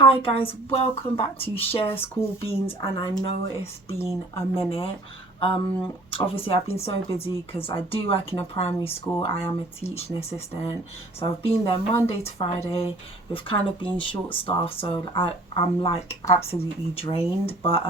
Hi guys, welcome back to Share School Beans, and I know it's been a minute. Obviously I've been so busy because I do work in a primary school. I am a teaching assistant, so I've been there Monday to Friday. We've kind of been short staffed, so I'm like absolutely drained, but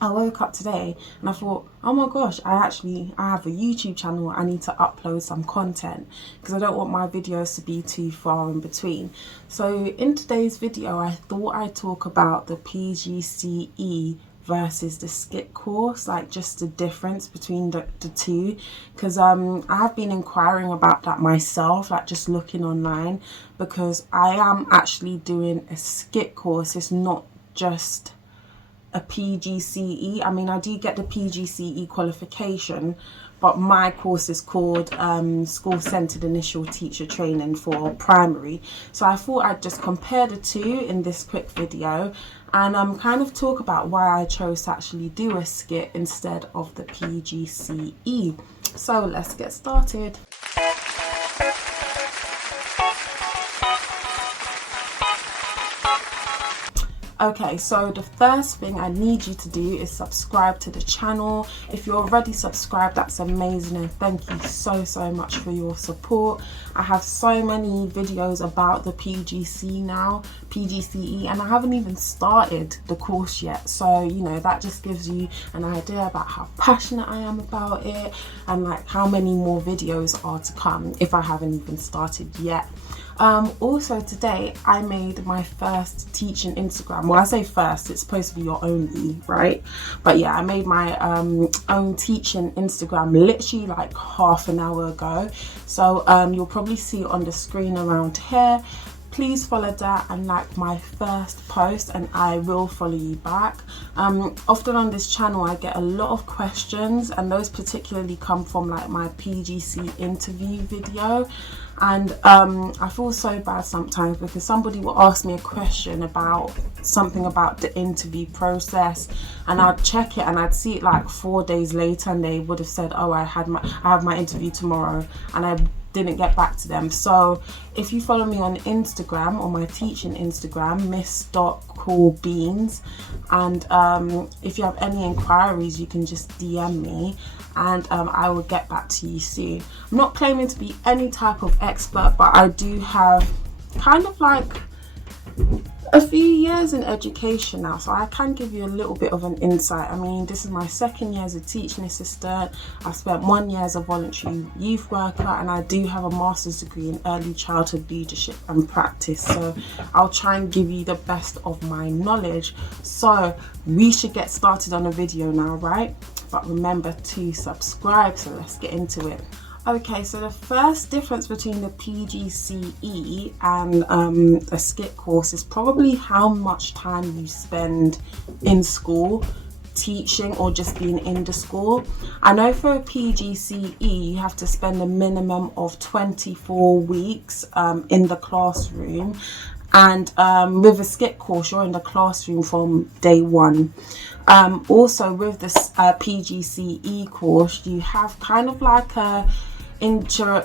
I woke up today and I thought, oh my gosh, I have a YouTube channel. I need to upload some content because I don't want my videos to be too far in between. So in today's video, I thought I'd talk about the PGCE versus the SCITT course, like just the difference between the two, because I have been inquiring about that myself, like just looking online, because I am actually doing a SCITT course. It's not just a PGCE. I mean, I do get the PGCE qualification, but my course is called School-Centered Initial Teacher Training for Primary. So I thought I'd just compare the two in this quick video and kind of talk about why I chose to actually do a SCITT instead of the PGCE. So let's get started. Okay, so the first thing I need you to do is subscribe to the channel. If you're already subscribed, that's amazing, and thank you so much for your support. I have so many videos about the PGCE, and I haven't even started the course yet. So, you know, that just gives you an idea about how passionate I am about it and like how many more videos are to come if I haven't even started yet. Also today I made my first teaching Instagram. Well, I say first, it's supposed to be your only, right? But yeah, I made my own teaching Instagram literally like half an hour ago. So you'll probably see it on the screen around here. Please follow that and like my first post, and I will follow you back. Often on this channel I get a lot of questions, and those particularly come from like my PGC interview video. And I feel so bad sometimes because somebody will ask me a question about something about the interview process, and I'd check it and I'd see it like 4 days later, and they would have said, oh, I have my interview tomorrow, and I didn't get back to them. So if you follow me on Instagram, on my teaching Instagram, miss.coolbeans, and if you have any inquiries, you can just DM me, and I will get back to you soon. I'm not claiming to be any type of expert, but I do have kind of like a few years in education now, so I can give you a little bit of an insight. I mean, this is my second year as a teaching assistant. I've spent 1 year as a voluntary youth worker, and I do have a master's degree in early childhood leadership and practice, so I'll try and give you the best of my knowledge. So we should get started on the video now, right? But remember to subscribe, so let's get into it. Okay, so the first difference between the PGCE and a SCITT course is probably how much time you spend in school teaching or just being in the school. I know for a PGCE you have to spend a minimum of 24 weeks in the classroom, and with a SCITT course you're in the classroom from day one. Also with this PGCE course, you have kind of like a induction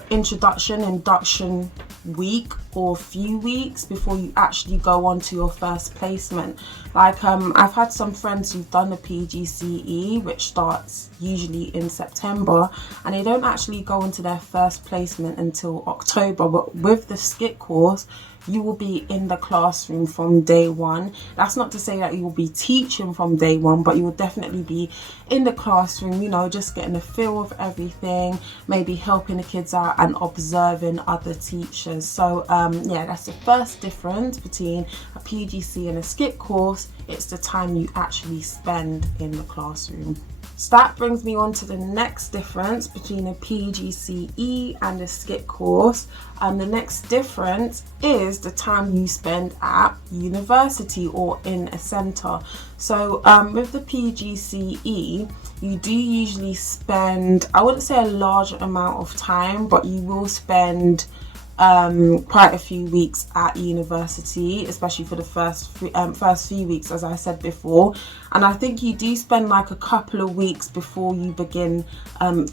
week or few weeks before you actually go on to your first placement. Like I've had some friends who've done the PGCE, which starts usually in September, and they don't actually go into their first placement until October. But with the SCITT course, you will be in the classroom from day one. That's not to say that you will be teaching from day one, but you will definitely be in the classroom, you know, just getting a feel of everything, maybe helping the kids out and observing other teachers. So yeah, that's the first difference between a PGC and a SCITT course. It's the time you actually spend in the classroom. So that brings me on to the next difference between a PGCE and a SCITT course. And the next difference is the time you spend at university or in a centre. So with the PGCE, you do usually spend, I wouldn't say a large amount of time, but you will spend quite a few weeks at university, especially for the first few weeks, as I said before. And I think you do spend like a couple of weeks before you begin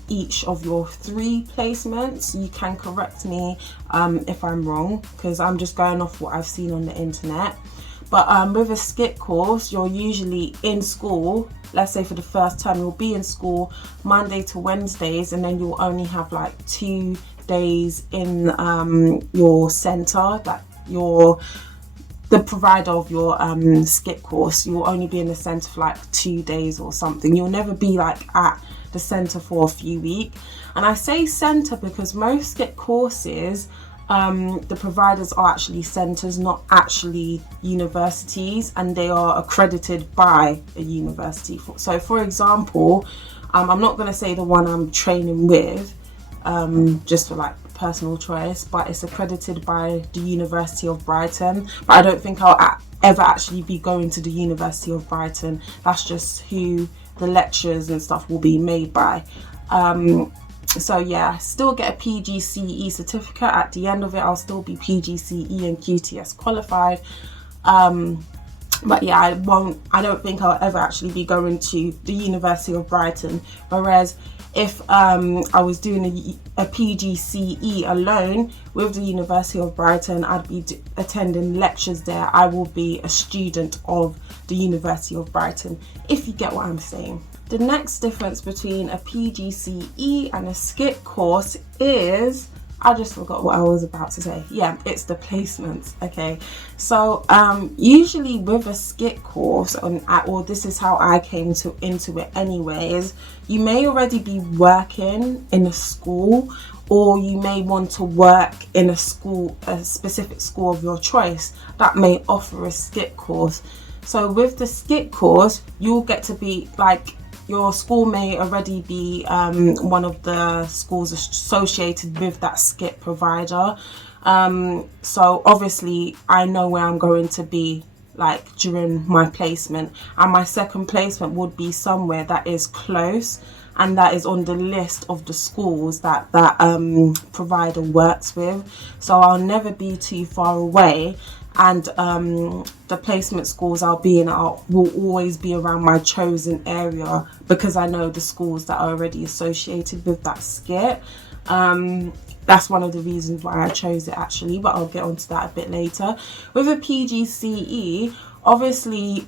each of your 3 placements. You can correct me if I'm wrong, because I'm just going off what I've seen on the internet. But with a SCITT course, you're usually in school. Let's say for the first term, you'll be in school Monday to Wednesdays, and then you'll only have like 2 days in your centre that you're the provider of your SCITT course. You'll only be in the centre for like 2 days or something. You'll never be like at the centre for a few weeks. And I say centre because most SCITT courses, the providers are actually centres, not actually universities, and they are accredited by a university. So for example, I'm not going to say the one I'm training with, just for like personal choice, but it's accredited by the University of Brighton. But I don't think I'll ever actually be going to the University of Brighton. That's just who the lectures and stuff will be made by. So yeah, still get a PGCE certificate. At the end of it, I'll still be PGCE and QTS qualified. But yeah, I don't think I'll ever actually be going to the University of Brighton. Whereas if I was doing a PGCE alone with the University of Brighton, I'd be attending lectures there. I will be a student of the University of Brighton, if you get what I'm saying. The next difference between a PGCE and a SCITT course is, I just forgot what I was about to say. Yeah, it's the placements. Okay, so usually with a SCITT course, or this is how I came into it anyways, you may already be working in a school, or you may want to work in a specific school of your choice that may offer a SCITT course. So with the SCITT course, you'll get to be like, your school may already be one of the schools associated with that SCITT provider. So obviously I know where I'm going to be like during my placement, and my second placement would be somewhere that is close and that is on the list of the schools that provider works with. So I'll never be too far away, and the placement schools I'll be in will always be around my chosen area, because I know the schools that are already associated with that SCITT. That's one of the reasons why I chose it actually, but I'll get onto that a bit later. With a PGCE, obviously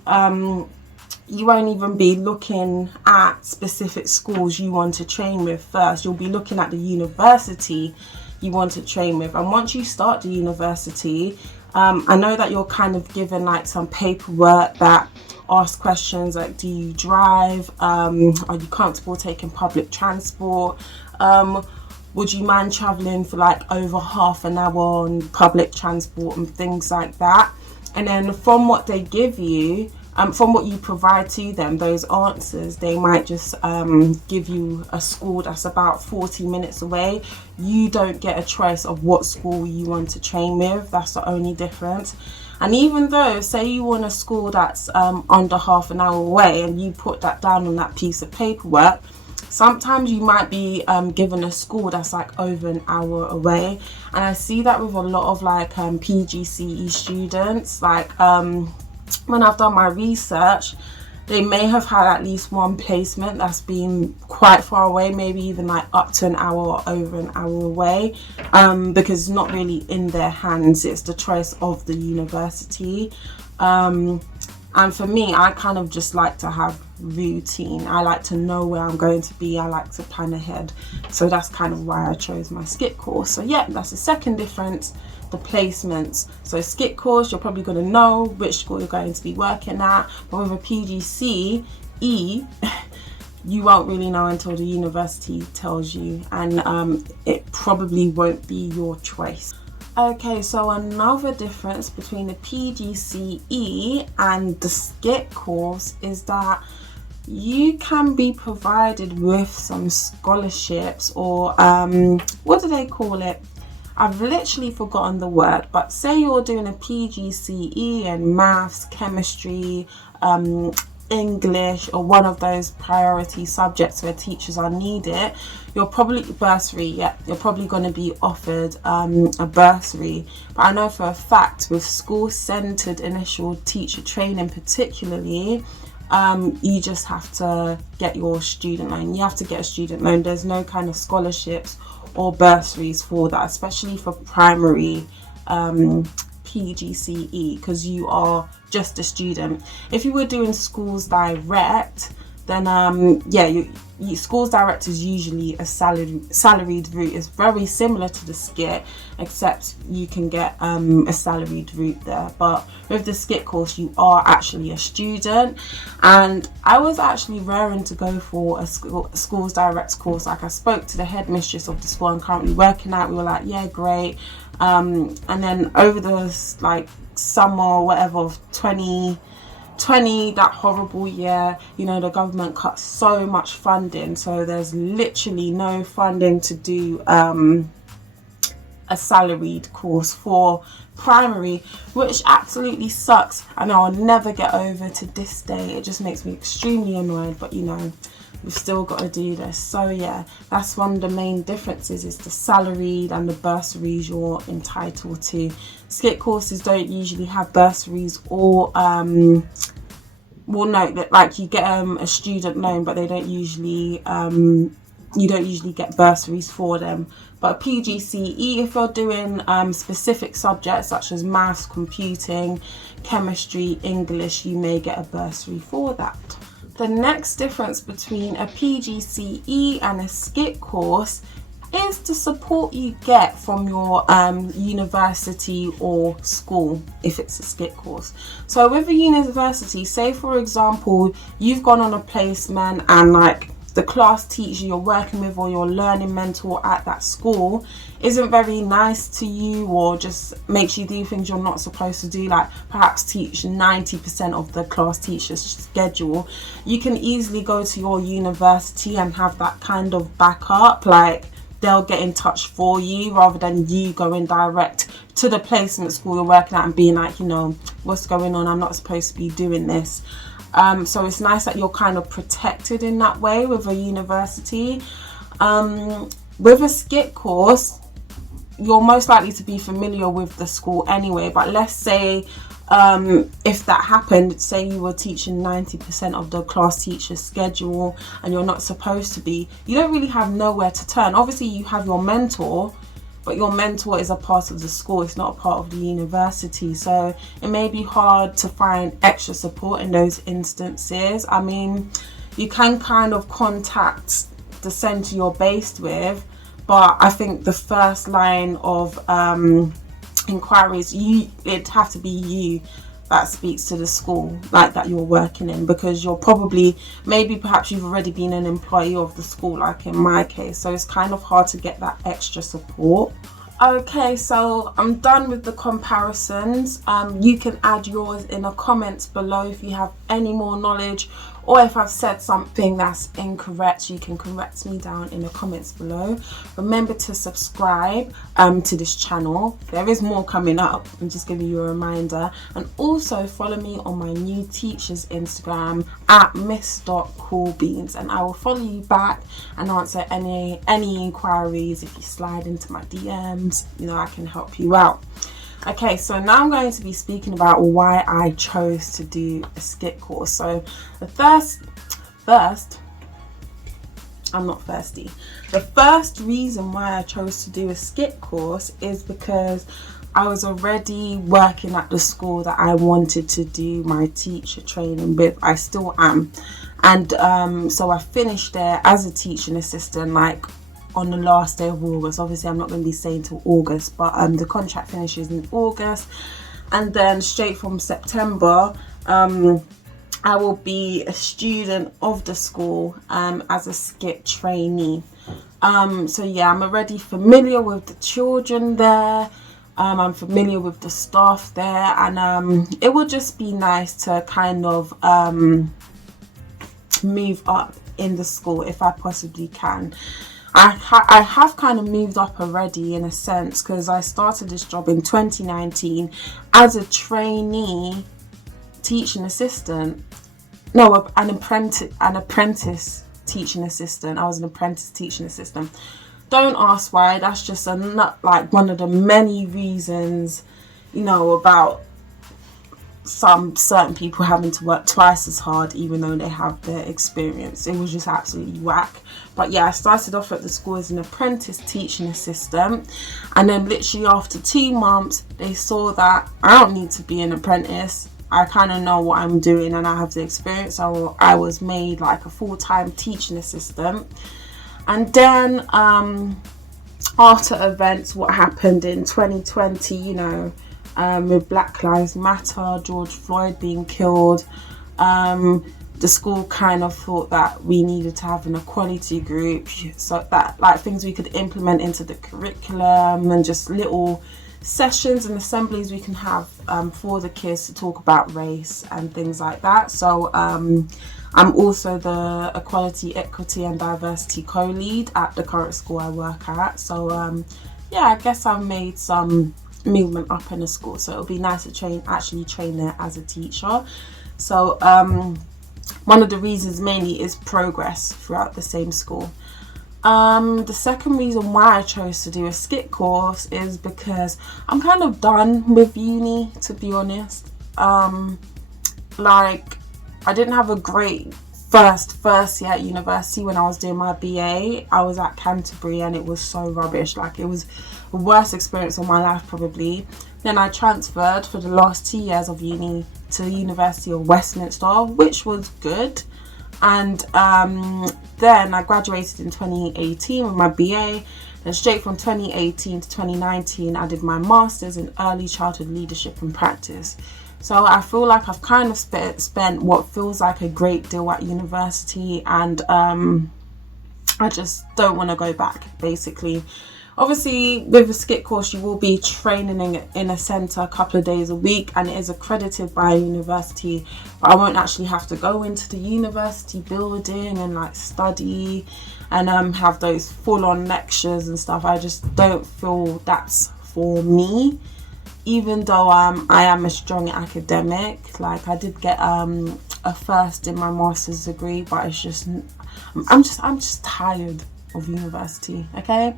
you won't even be looking at specific schools you want to train with first. You'll be looking at the university you want to train with, and once you start the university, I know that you're kind of given like some paperwork that asks questions like, do you drive? Are you comfortable taking public transport? Would you mind traveling for like over half an hour on public transport and things like that? And then from what they give you, from what you provide to them, those answers, they might just give you a school that's about 40 minutes away. You don't get a choice of what school you want to train with. That's the only difference. And even though, say you want a school that's under half an hour away, and you put that down on that piece of paperwork, sometimes you might be given a school that's like over an hour away. And I see that with a lot of like PGCE students. Like when I've done my research, they may have had at least one placement that's been quite far away, maybe even like up to an hour or over an hour away, because it's not really in their hands. It's the choice of the university. And for me, I kind of just like to have routine. I like to know where I'm going to be. I like to plan ahead. So that's kind of why I chose my SCITT course. So yeah, that's the second difference, the placements. So SCITT course, you're probably going to know which school you're going to be working at, but with a PGCE, you won't really know until the university tells you, and it probably won't be your choice. Okay, so another difference between the PGCE and the SCITT course is that you can be provided with some scholarships, or what do they call it? I've literally forgotten the word, but say you're doing a PGCE in maths, chemistry, English, or one of those priority subjects where teachers are needed, you're probably you're probably going to be offered a bursary. But I know for a fact with school-centered initial teacher training particularly, you just have to get your student loan. You have to get a student loan. There's no kind of scholarships or bursaries for that, especially for primary PGCE because you are just a student. If you were doing schools direct, then schools direct is usually a salaried route. It's very similar to the SCITT, except you can get a salaried route there. But with the SCITT course, you are actually a student, and I was actually raring to go for a schools direct course. Like, I spoke to the headmistress of the school I'm currently working at. We were like, yeah, great. And then over the summer or whatever of 2020, that horrible year, the government cut so much funding, so there's literally no funding to do a salaried course for primary, which absolutely sucks, and I'll never get over to this day. It just makes me extremely annoyed, but we've still got to do this. So yeah, that's one of the main differences, is the salaried and the bursaries you're entitled to. SCITT courses don't usually have bursaries, or note that you get a student loan, but they don't usually you don't usually get bursaries for them. But PGCE, if you're doing specific subjects such as maths, computing, chemistry, English, you may get a bursary for that. The next difference between a PGCE and a SCITT course is the support you get from your university or school if it's a SCITT course. So with a university, say for example you've gone on a placement, and the class teacher you're working with or your learning mentor at that school isn't very nice to you, or just makes you do things you're not supposed to do, like perhaps teach 90% of the class teacher's schedule, you can easily go to your university and have that kind of backup. They'll get in touch for you rather than you going direct to the placement school you're working at and being like, what's going on? I'm not supposed to be doing this. So it's nice that you're kind of protected in that way with a university. With a SCITT course, you're most likely to be familiar with the school anyway, but let's say if that happened, say you were teaching 90% of the class teacher's schedule and you're not supposed to be, you don't really have nowhere to turn. Obviously you have your mentor, but your mentor is a part of the school, it's not a part of the university, so it may be hard to find extra support in those instances. I mean, you can kind of contact the centre you're based with, but I think the first line of inquiries, it'd have to be you that speaks to the school that you're working in, because you're probably, perhaps you've already been an employee of the school, like in my case, so it's kind of hard to get that extra support. Okay, so I'm done with the comparisons. You can add yours in the comments below if you have any more knowledge, or if I've said something that's incorrect, you can correct me down in the comments below. Remember to subscribe to this channel. There is more coming up. I'm just giving you a reminder. And also follow me on my new teacher's Instagram at miss.coolbeans, and I will follow you back and answer any inquiries. If you slide into my DMs, I can help you out. Okay, so now I'm going to be speaking about why I chose to do a SCITT course. So the first reason why I chose to do a SCITT course is because I was already working at the school that I wanted to do my teacher training with. I still am. And so I finished there as a teaching assistant on the last day of August. Obviously I'm not going to be staying till August, but the contract finishes in August, and then straight from September I will be a student of the school as a SCITT trainee. So yeah, I'm already familiar with the children there, I'm familiar with the staff there, and it would just be nice to kind of move up in the school if I possibly can. I have kind of moved up already in a sense, because I started this job in 2019 as a trainee teaching assistant. No, an apprentice teaching assistant. I was an apprentice teaching assistant. Don't ask why. That's just one of the many reasons, about some certain people having to work twice as hard even though they have their experience. It was just absolutely whack. But yeah, I started off at the school as an apprentice teaching assistant, and then literally after 2 months they saw that I don't need to be an apprentice. I kind of know what I'm doing and I have the experience. So I was made like a full-time teaching assistant. And then after events, what happened in 2020, you know, with Black Lives Matter, George Floyd being killed, the school kind of thought that we needed to have an equality group, so that like things we could implement into the curriculum, and just little sessions and assemblies we can have for the kids to talk about race and things like that. So I'm also the equality, equity and diversity co-lead at the current school I work at. So yeah, I guess I've made some movement up in the school, so it'll be nice to actually train there as a teacher. So one of the reasons mainly is progress throughout the same school. The second reason why I chose to do a SCITT course is because I'm kind of done with uni, to be honest. Like, I didn't have a great first year at university. When I was doing my BA, I was at Canterbury and it was so rubbish. Like, it was the worst experience of my life probably. Then I transferred for the last 2 years of uni to the University of Westminster, which was good. And then I graduated in 2018 with my BA. Then straight from 2018 to 2019, I did my master's in early childhood leadership and practice. So I feel like I've kind of spent what feels like a great deal at university, and I just don't want to go back, basically. Obviously, with a SCITT course, you will be training in a centre a couple of days a week, and it is accredited by a university. But I won't actually have to go into the university building and like study and have those full-on lectures and stuff. I just don't feel that's for me. Even though I am a strong academic, like I did get a first in my master's degree, but it's just I'm just tired of university. Okay.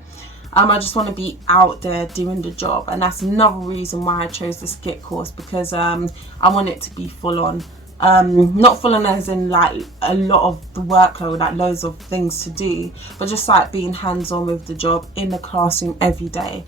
I just want to be out there doing the job, and that's another reason why I chose the SCITT course, because I want it to be full on. Not full on as in like a lot of the workload, like loads of things to do, but just like being hands-on with the job in the classroom every day.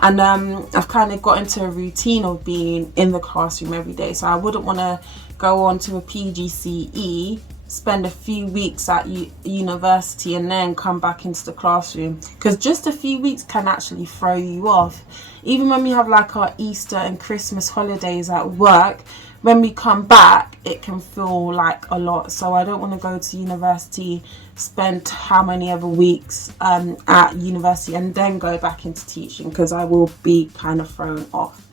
And I've kind of got into a routine of being in the classroom every day, so I wouldn't want to go on to a PGCE, spend a few weeks at university and then come back into the classroom, because just a few weeks can actually throw you off. Even when we have like our Easter and Christmas holidays at work, when we come back it can feel like a lot. So I don't want to go to university, spend how many other weeks at university and then go back into teaching, because I will be kind of thrown off.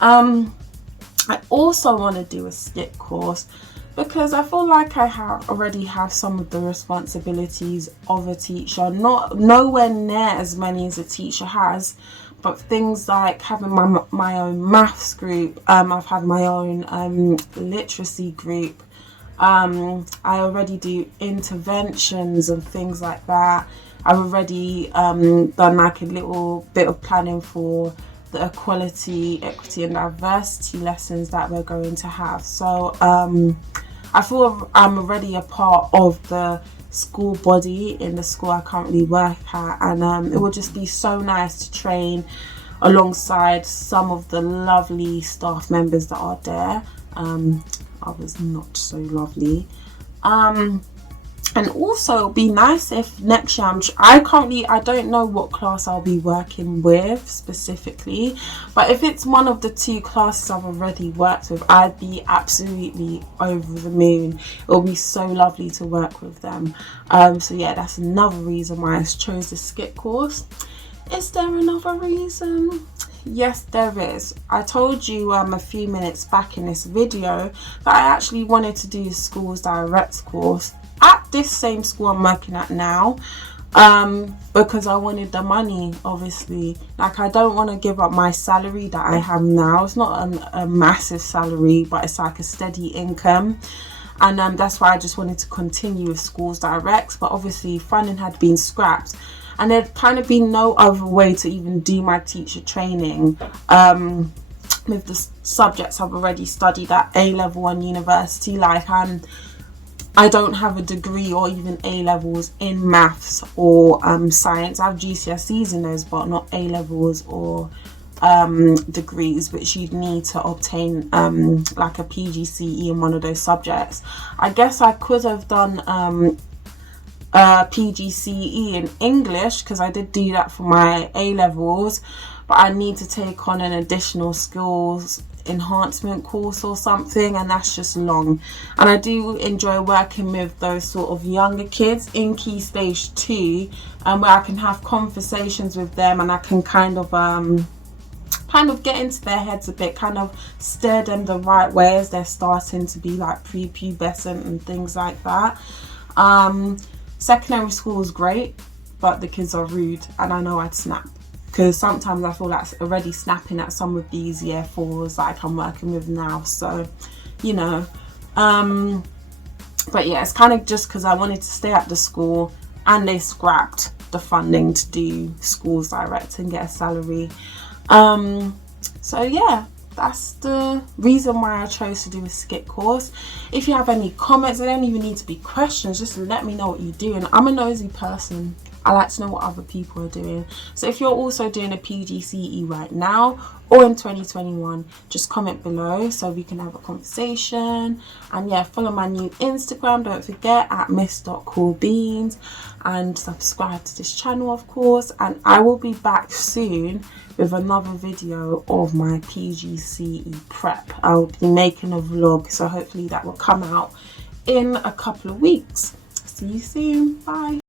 I also want to do a SCITT course because I feel like I already have some of the responsibilities of a teacher, nowhere near as many as a teacher has, but things like having my own maths group, I've had my own literacy group, I already do interventions and things like that. I've already done like a little bit of planning for the equality, equity and diversity lessons that we're going to have. So I feel I'm already a part of the school body in the school I currently work at, and it would just be so nice to train alongside some of the lovely staff members that are there. Others not so lovely. And also it'll be nice if next year I don't know what class I'll be working with specifically, but if it's one of the 2 classes I've already worked with, I'd be absolutely over the moon. It'll be so lovely to work with them. So yeah, that's another reason why I chose the SCITT course. Is there another reason? Yes, there is. I told you a few minutes back in this video that I actually wanted to do a schools direct course at this same school I'm working at now, because I wanted the money, obviously. Like, I don't want to give up my salary that I have now. It's not a massive salary, but it's like a steady income, and that's why I just wanted to continue with schools direct. But obviously funding had been scrapped, and there'd kind of been no other way to even do my teacher training with the subjects I've already studied at A-level and university. Like I don't have a degree or even A-levels in maths or science. I have GCSEs in those, but not A-levels or degrees, which you'd need to obtain like a PGCE in one of those subjects. I guess I could have done PGCE in English, because I did do that for my A-levels, but I need to take on an additional skills enhancement course or something, and that's just long. And I do enjoy working with those sort of younger kids in Key Stage 2, where I can have conversations with them, and I can kind of get into their heads a bit, kind of steer them the right way as they're starting to be like prepubescent and things like that. Secondary school is great, but the kids are rude, and I know I'd snap, because sometimes I feel like already snapping at some of these year 4s like I'm working with now. So, you know, but yeah, it's kind of just because I wanted to stay at the school, and they scrapped the funding to do schools direct and get a salary. So yeah, that's the reason why I chose to do a SCITT course. If you have any comments, they don't even need to be questions, just let me know what you're doing. I'm a nosy person. I like to know what other people are doing. So if you're also doing a PGCE right now or in 2021, just comment below so we can have a conversation. And yeah, follow my new Instagram, don't forget, at miss.coolbeans, and subscribe to this channel, of course. And I will be back soon with another video of my PGCE prep. I'll be making a vlog, so hopefully that will come out in a couple of weeks. See you soon. Bye.